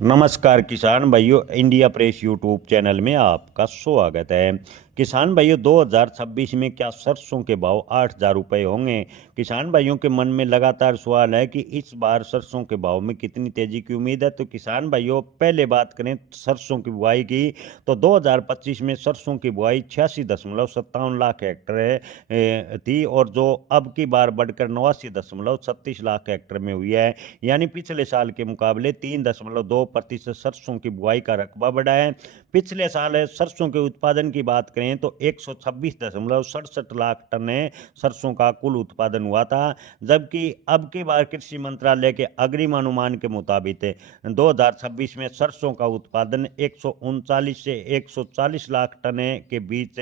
नमस्कार किसान भाइयों, इंडिया प्रेस यूट्यूब चैनल में आपका स्वागत है। किसान भाइयों, 2026 में क्या सरसों के भाव 8,000 रुपये होंगे? किसान भाइयों के मन में लगातार सवाल है कि इस बार सरसों के भाव में कितनी तेजी की उम्मीद है। तो किसान भाइयों, पहले बात करें सरसों की बुआई की, तो 2025 में सरसों की बुआई 86.57 लाख हेक्टेयर थी, और जो अब की बार बढ़कर 89.36 लाख हेक्टेयर में हुई है। यानी पिछले साल के मुकाबले 3.2% सरसों की बुआई का रकबा बढ़ा है। पिछले साल सरसों के उत्पादन की बात करें तो 126.67 लाख टन सरसों का कुल उत्पादन हुआ था, जबकि अब की बार कृषि मंत्रालय के अग्रिम अनुमान के मुताबिक 2026 में सरसों का उत्पादन 139 से 140 लाख टन के बीच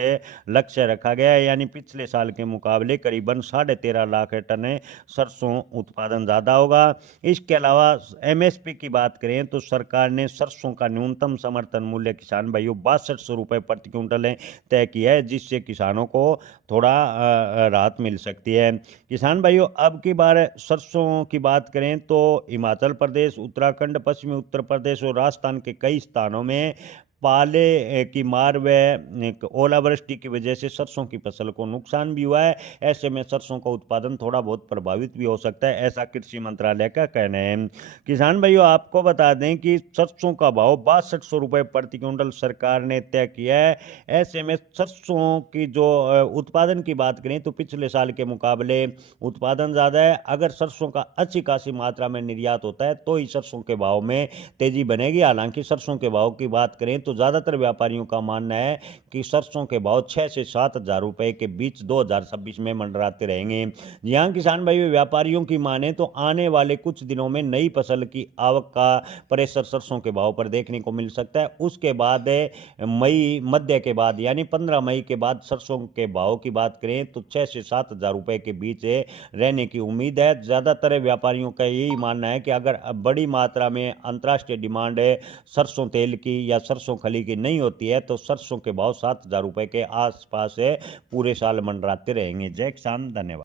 लक्ष्य रखा गया है। यानी पिछले साल के मुकाबले करीबन 13.5 लाख टन सरसों उत्पादन ज़्यादा होगा। इसके अलावा एमएसपी की बात करें तो सरकार ने सरसों का न्यूनतम समर्थन मूल्य किसान भाइयों 6200 रुपये प्रति क्विंटल तय किया है, जिससे किसानों को थोड़ा राहत मिल सकती है। किसान भाइयों, अब की बार सरसों की बात करें तो हिमाचल प्रदेश, उत्तराखंड, पश्चिमी उत्तर प्रदेश और राजस्थान के कई स्थानों में पाले की मार व ओलावृष्टि की वजह से सरसों की फसल को नुकसान भी हुआ है। ऐसे में सरसों का उत्पादन थोड़ा बहुत प्रभावित भी हो सकता है, ऐसा कृषि मंत्रालय का कहना है। किसान भाइयों, आपको बता दें कि सरसों का भाव 6200 रुपये प्रति क्विंटल सरकार ने तय किया है। ऐसे में सरसों की जो उत्पादन की बात करें तो पिछले साल के मुकाबले उत्पादन ज़्यादा है। अगर सरसों का अच्छी खासी मात्रा में निर्यात होता है तो ही सरसों के भाव में तेजी बनेगी। हालांकि सरसों के भाव की बात करें तो ज़्यादातर व्यापारियों का मानना है कि सरसों के भाव 6 से 7,000 रुपये के बीच 2026 में मंडराते रहेंगे। यहाँ किसान भाई व्यापारियों की माने तो आने वाले कुछ दिनों में नई फसल की आवक का प्रेशर सरसों के भाव पर देखने को मिल सकता है। उसके बाद मई मध्य के बाद यानी 15 मई के बाद सरसों के भाव की बात करें तो 6 से 7,000 रुपये के बीच रहने की उम्मीद है। ज़्यादातर व्यापारियों का यही मानना है कि अगर बड़ी मात्रा में अंतर्राष्ट्रीय डिमांड सरसों तेल की या सरसों खली की नहीं होती है तो सरसों के भाव 7,000 रुपये के आसपास पूरे साल मंडराते रहेंगे। जय किसान, धन्यवाद।